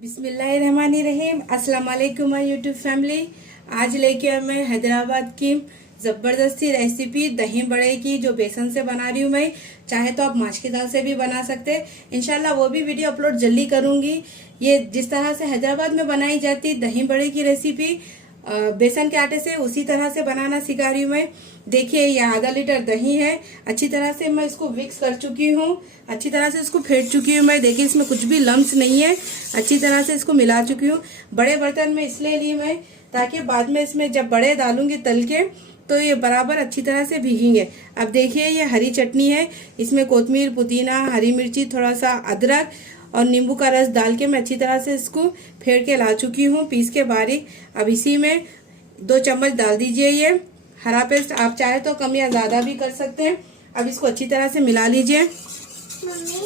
बिस्मिल्लाहिर्रहमानिर्रहीम। अस्सलाम वालेकुम माय यूट्यूब फैमिली। आज लेके आए मैं हैदराबाद की ज़बरदस्ती रेसिपी दही बड़े की, जो बेसन से बना रही हूँ मैं। चाहे तो आप माश की दाल से भी बना सकते हैं। इंशाल्लाह वो भी वीडियो अपलोड जल्दी करूंगी। ये जिस तरह से हैदराबाद में बनाई जाती दही बड़े की रेसिपी बेसन के आटे से, उसी तरह से बनाना सिखा रही हूँ मैं। देखिए, ये आधा लीटर दही है। अच्छी तरह से मैं इसको मिक्स कर चुकी हूँ, अच्छी तरह से इसको फेंट चुकी हूँ मैं। देखिए, इसमें कुछ भी लम्स नहीं है। अच्छी तरह से इसको मिला चुकी हूँ। बड़े बर्तन में इसलिए ली मैं, ताकि बाद में इसमें जब बड़े डालूंगी तल के, तो ये बराबर अच्छी तरह से भीगेंगे। अब देखिए, ये हरी चटनी है। इसमें कोतमीर, पुदीना, हरी मिर्ची, थोड़ा सा अदरक और नींबू का रस डाल के मैं अच्छी तरह से इसको फेर के ला चुकी हूँ, पीस के बारीक। अब इसी में 2 चम्मच डाल दीजिए ये हरा पेस्ट। आप चाहे तो कम या ज्यादा भी कर सकते हैं। अब इसको अच्छी तरह से मिला लीजिए।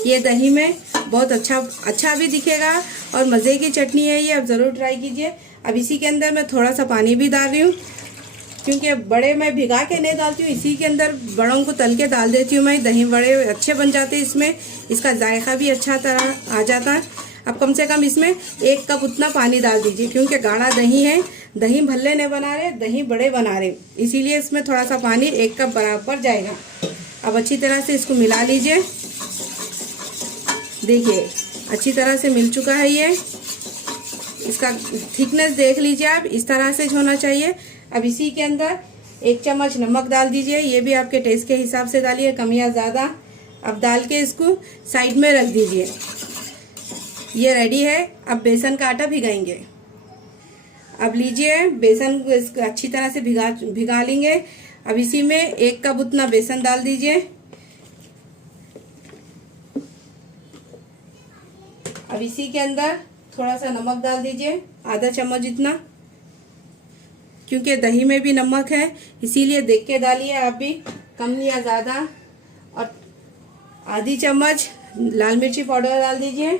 ये दही में बहुत अच्छा भी दिखेगा और मजे की चटनी है ये, आप जरूर ट्राई कीजिए। अब इसी के अंदर मैं थोड़ा सा पानी भी डाल रही हूँ, क्योंकि बड़े मैं भिगा के नहीं डालती हूँ, इसी के अंदर बड़ों को तल के डाल देती हूँ मैं। दही बड़े अच्छे बन जाते हैं इसमें, इसका जायका भी अच्छा तरह आ जाता है। अब कम से कम इसमें 1 कप उतना पानी डाल दीजिए, क्योंकि गाढ़ा दही है। दही भल्ले नहीं बना रहे, दही बड़े बना रहे, इसीलिए इसमें थोड़ा सा पानी 1 कप बराबर जाएगा। अब अच्छी तरह से इसको मिला लीजिए। देखिए, अच्छी तरह से मिल चुका है ये। इसका थिकनेस देख लीजिए आप, इस तरह से होना चाहिए। अब इसी के अंदर 1 चम्मच नमक डाल दीजिए। ये भी आपके टेस्ट के हिसाब से डालिए, कम या ज़्यादा। अब डाल के इसको साइड में रख दीजिए। ये रेडी है। अब बेसन का आटा भिगाएंगे। अब लीजिए, बेसन को अच्छी तरह से भिगा लेंगे। अब इसी में 1 कप उतना बेसन डाल दीजिए। अब इसी के अंदर थोड़ा सा नमक डाल दीजिए, आधा चम्मच जितना, क्योंकि दही में भी नमक है, इसीलिए देख के डालिए आप भी, कम या ज़्यादा। और आधी चम्मच लाल मिर्ची पाउडर डाल दीजिए।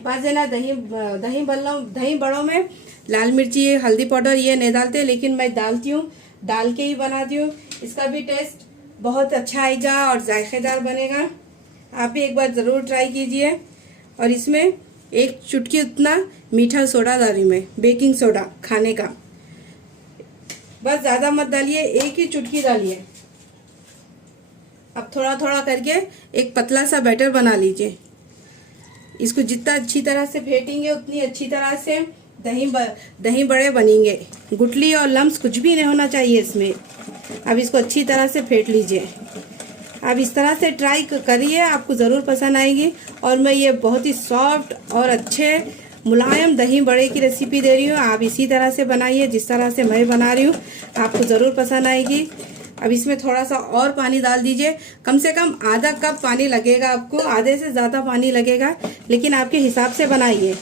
बस है ना, दही बड़ों में लाल मिर्ची, हल्दी पाउडर ये नहीं डालते, लेकिन मैं डालती हूँ, डाल के ही बनाती हूँ। इसका भी टेस्ट बहुत अच्छा आएगा और जायकेदार बनेगा। आप भी एक बार ज़रूर ट्राई कीजिए। और इसमें 1 चुटकी उतना मीठा सोडा डाली मैं, बेकिंग सोडा खाने का। बस ज़्यादा मत डालिए, 1 ही चुटकी डालिए। अब थोड़ा थोड़ा करके एक पतला सा बैटर बना लीजिए। इसको जितना अच्छी तरह से फेंटेंगे, उतनी अच्छी तरह से दही बड़े बनेंगे। गुठली और लम्स कुछ भी नहीं होना चाहिए इसमें। अब इसको अच्छी तरह से फेंट लीजिए। अब इस तरह से ट्राई करिए, आपको ज़रूर पसंद आएगी। और मैं ये बहुत ही सॉफ्ट और अच्छे मुलायम दही बड़े की रेसिपी दे रही हूँ। आप इसी तरह से बनाइए, जिस तरह से मैं बना रही हूँ, आपको ज़रूर पसंद आएगी। अब इसमें थोड़ा सा और पानी डाल दीजिए। कम से कम आधा कप पानी लगेगा आपको, आधे से ज़्यादा पानी लगेगा, लेकिन आपके हिसाब से बनाइए,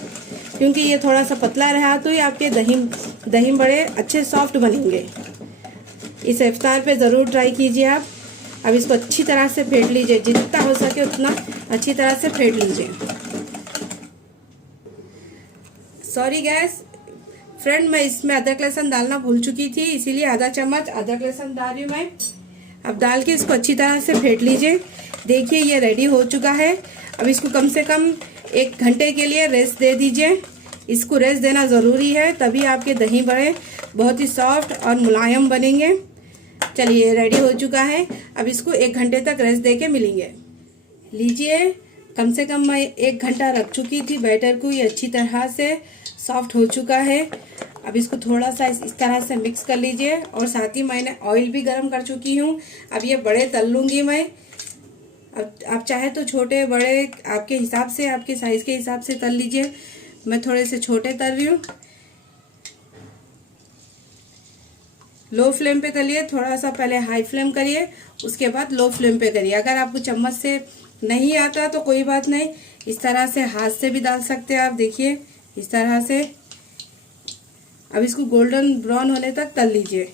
क्योंकि ये थोड़ा सा पतला रहा तो ही आपके दही बड़े अच्छे सॉफ्ट बनेंगे। इस इफ्तार पे ज़रूर ट्राई कीजिए आप। अब इसको अच्छी तरह से फेंट लीजिए, जितना हो सके उतना अच्छी तरह से फेंट लीजिए। सॉरी गैस फ्रेंड, मैं इसमें अदरक लहसुन डालना भूल चुकी थी, इसीलिए आधा चम्मच अदरक लहसुन डाल रही हूँ मैं। अब डाल के इसको अच्छी तरह से फेंट लीजिए। देखिए, ये रेडी हो चुका है। अब इसको कम से कम 1 घंटे के लिए रेस्ट दे दीजिए। इसको रेस्ट देना ज़रूरी है, तभी आपके दही बड़े बहुत ही सॉफ्ट और मुलायम बनेंगे। चलिए, रेडी हो चुका है। अब इसको 1 घंटे तक रेस्ट दे के मिलेंगे। लीजिए, कम से कम मैं 1 घंटा रख चुकी थी बैटर को, ये अच्छी तरह से सॉफ्ट हो चुका है। अब इसको थोड़ा सा इस तरह से मिक्स कर लीजिए। और साथ ही मैंने ऑयल भी गरम कर चुकी हूँ। अब ये बड़े तल लूँगी मैं। अब आप चाहे तो छोटे बड़े आपके हिसाब से, आपके साइज़ के हिसाब से तल लीजिए। मैं थोड़े से छोटे तल रही हूँ। लो फ्लेम पे तलिए, थोड़ा सा पहले हाई फ्लेम करिए, उसके बाद लो फ्लेम पे करिए। अगर आपको चम्मच से नहीं आता तो कोई बात नहीं, इस तरह से हाथ से भी डाल सकते हैं आप। देखिए, इस तरह से। अब इसको गोल्डन ब्राउन होने तक तल लीजिए।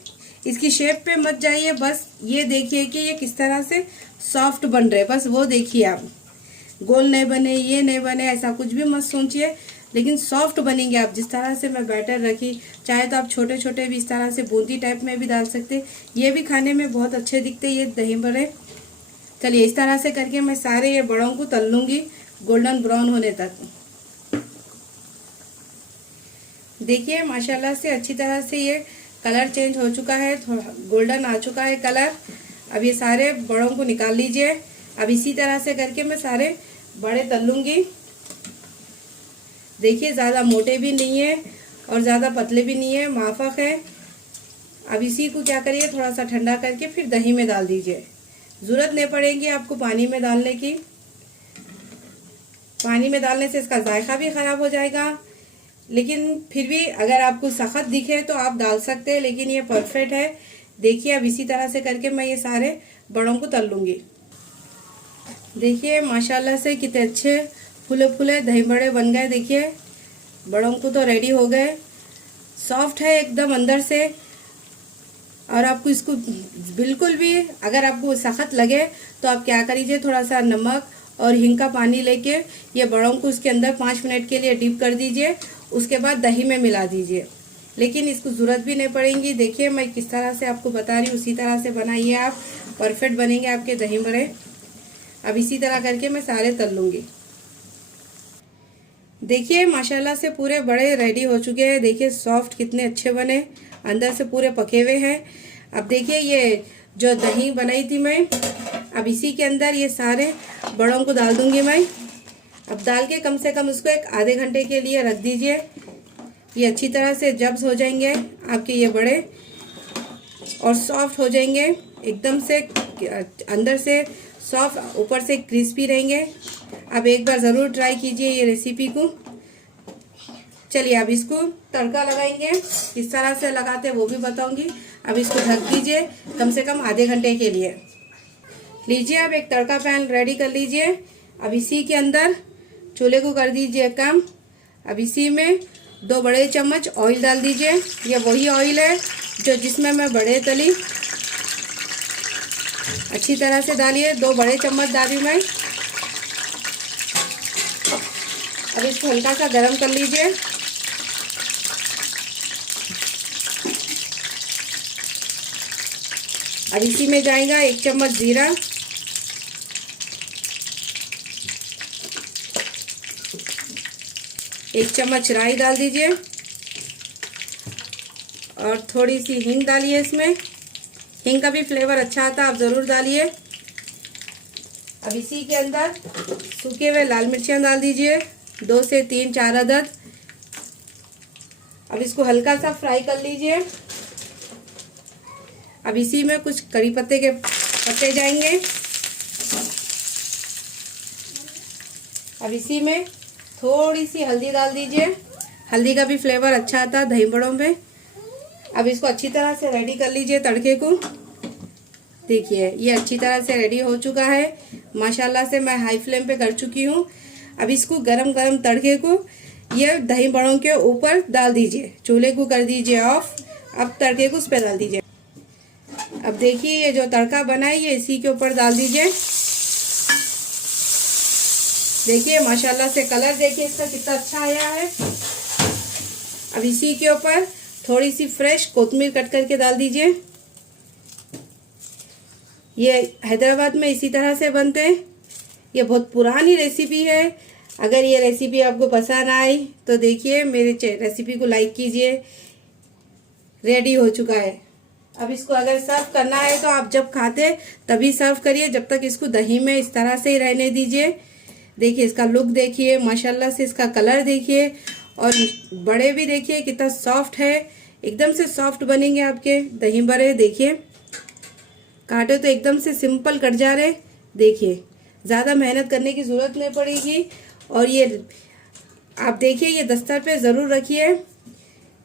इसकी शेप पे मत जाइए, बस ये देखिए कि ये किस तरह से सॉफ्ट बन रहे, बस वो देखिए आप। गोल नहीं बने, ये नहीं बने, ऐसा कुछ भी मत सोचिए, लेकिन सॉफ्ट बनेंगे आप। जिस तरह से मैं बैटर रखी, चाहे तो आप छोटे छोटे भी इस तरह से बूंदी टाइप में भी डाल सकते। ये भी खाने में बहुत अच्छे दिखते ये दही बड़े। चलिए, इस तरह से करके मैं सारे ये बड़ों को तल लूँगी गोल्डन ब्राउन होने तक। देखिए माशाल्लाह से अच्छी तरह से ये कलर चेंज हो चुका है, थोड़ा गोल्डन आ चुका है कलर। अब ये सारे बड़ों को निकाल लीजिए। अब इसी तरह से करके मैं सारे बड़े तल लूँगी। देखिए ज़्यादा मोटे भी नहीं है और ज़्यादा पतले भी नहीं है, माफक है। अब इसी को क्या करिए, थोड़ा सा ठंडा करके फिर दही में डाल दीजिए। ज़रूरत नहीं पड़ेगी आपको पानी में डालने की, पानी में डालने से इसका जायका भी ख़राब हो जाएगा। लेकिन फिर भी अगर आपको सख्त दिखे तो आप डाल सकते हैं, लेकिन ये परफेक्ट है। देखिए अब इसी तरह से करके मैं ये सारे बड़ों को तल लूँगी। देखिए माशाल्लाह से कितने अच्छे फूले फूले दही बड़े बन गए। देखिए बड़ों को तो रेडी हो गए, सॉफ्ट है एकदम अंदर से। और आपको इसको बिल्कुल भी अगर आपको सख्त लगे तो आप क्या करिए, थोड़ा सा नमक और हिंग का पानी लेके ये बड़ों को उसके अंदर 5 मिनट के लिए डिप कर दीजिए, उसके बाद दही में मिला दीजिए। लेकिन इसको ज़रूरत भी नहीं पड़ेगी। देखिए मैं किस तरह से आपको बता रही हूँ, उसी तरह से बनाइए आप, परफेक्ट बनेंगे आपके दही बड़े। अब इसी तरह करके मैं सारे तल लूँगी। देखिए माशाल्लाह से पूरे बड़े रेडी हो चुके हैं। देखिए सॉफ्ट कितने अच्छे बने, अंदर से पूरे पके हुए हैं। अब देखिए ये जो दही बनाई थी मैं, अब इसी के अंदर ये सारे बड़ों को डाल दूंगी मैं। अब डाल के कम से कम उसको एक आधे घंटे के लिए रख दीजिए। ये अच्छी तरह से जब्स हो जाएंगे आपके ये बड़े और सॉफ्ट हो जाएंगे एकदम से, अंदर से सॉफ्ट ऊपर से क्रिस्पी रहेंगे। अब एक बार ज़रूर ट्राई कीजिए ये रेसिपी को। चलिए अब इसको तड़का लगाएंगे, किस तरह से लगाते हैं वो भी बताऊंगी। अब इसको ढक दीजिए कम से कम आधे घंटे के लिए। लीजिए अब एक तड़का पैन रेडी कर लीजिए। अब इसी के अंदर चूल्हे को कर दीजिए कम। अब इसी में 2 बड़े चम्मच ऑयल डाल दीजिए। ये वही ऑयल है जो जिसमें मैं बड़े तली, अच्छी तरह से डालिए। 2 बड़े चम्मच डाली मैं। अब इसको हल्का सा गरम कर लीजिए। अब इसी में जाएगा 1 चम्मच जीरा, 1 चम्मच राई डाल दीजिए और थोड़ी सी हींग डालिए इसमें। हींग का भी फ्लेवर अच्छा आता है, आप ज़रूर डालिए। अब इसी के अंदर सूखे हुए लाल मिर्चियाँ डाल दीजिए, 2 से 3-4 अदद। अब इसको हल्का सा फ्राई कर लीजिए। अब इसी में कुछ करी पत्ते के पत्ते जाएंगे। अब इसी में थोड़ी सी हल्दी डाल दीजिए, हल्दी का भी फ्लेवर अच्छा आता है दही बड़ों में। अब इसको अच्छी तरह से रेडी कर लीजिए तड़के को। देखिए ये अच्छी तरह से रेडी हो चुका है माशाल्लाह से। मैं हाई फ्लेम पे कर चुकी हूँ। अब इसको गरम गरम तड़के को ये दही बड़ों के ऊपर डाल दीजिए। चूल्हे को कर दीजिए ऑफ। अब तड़के को उस पर डाल दीजिए। अब देखिए ये जो तड़का बना है ये इसी के ऊपर डाल दीजिए। देखिए माशाल्लाह से कलर देखिए इसका कितना अच्छा आया है। अब इसी के ऊपर थोड़ी सी फ्रेश कोतमीर कट करके डाल दीजिए। ये हैदराबाद में इसी तरह से बनते हैं। ये बहुत पुरानी रेसिपी है। अगर ये रेसिपी आपको पसंद आई तो देखिए मेरे रेसिपी को लाइक कीजिए। रेडी हो चुका है। अब इसको अगर सर्व करना है तो आप जब खाते तभी सर्व करिए, जब तक इसको दही में इस तरह से ही रहने दीजिए। देखिए इसका लुक देखिए माशाल्लाह से, इसका कलर देखिए और बड़े भी देखिए कितना सॉफ्ट है। एकदम से सॉफ्ट बनेंगे आपके दही बड़े। देखिए काटे तो एकदम से सिंपल कट जा रहे। देखिए ज़्यादा मेहनत करने की ज़रूरत नहीं पड़ेगी। और ये आप देखिए ये दस्तर पे ज़रूर रखिए।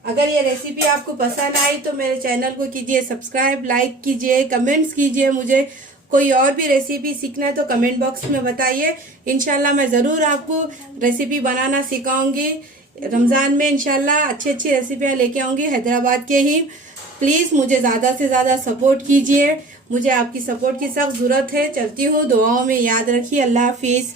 अगर ये रेसिपी आपको पसंद आई तो मेरे चैनल को कीजिए सब्सक्राइब, लाइक कीजिए, कमेंट्स कीजिए। मुझे कोई और भी रेसिपी सीखना है तो कमेंट बॉक्स में बताइए। इंशाल्लाह मैं ज़रूर आपको रेसिपी बनाना सिखाऊंगी। रमज़ान में इंशाल्लाह अच्छी अच्छी रेसिपियाँ लेके आऊँगी हैदराबाद के ही। प्लीज़ मुझे ज़्यादा से ज़्यादा सपोर्ट कीजिए। मुझे आपकी सपोर्ट की सख्त ज़रूरत है। चलती हूँ, दुआओं में याद रखिए। अल्लाह हाफिज़।